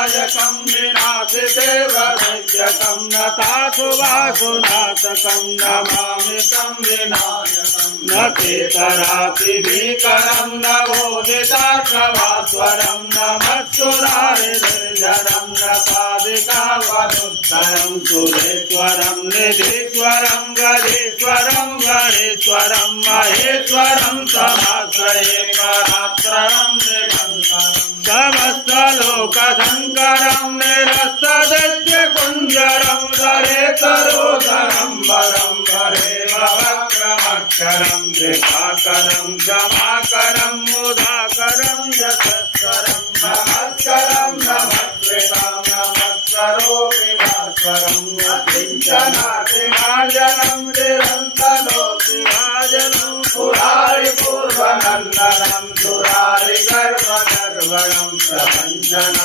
नायकं विनाशितेवरैक्यकं नतासुवासुनाशकं नमामि तं विनायकं न चेतरापि भीकरं नवोदिताक्षवास्वरं नमस्सुरारिर्जरं नपादिकावनुत्तरं सुरेश्वरं निधीश्वरं गजेश्वरं गणेश्वरं महेश्वरं समाश्रये परात्रयं निरन्तरम् समस्तलोकशङ्करं निरस्तदैत्यकुञ्जरं धरेतरोदरं वरं वरेम वक्रमक्षरं कृपाकरं क्षमाकरं मुदाकरं यशस्करं नमस्करं नमस्कृतं नमस्करोमि भास्वरं यत्किञ्चनातिभाजनं निरन्तरोऽपि भाजनं पुरारि पूर्वनन्दनं सुरारि गर्वगर्वणं प्रपञ्चना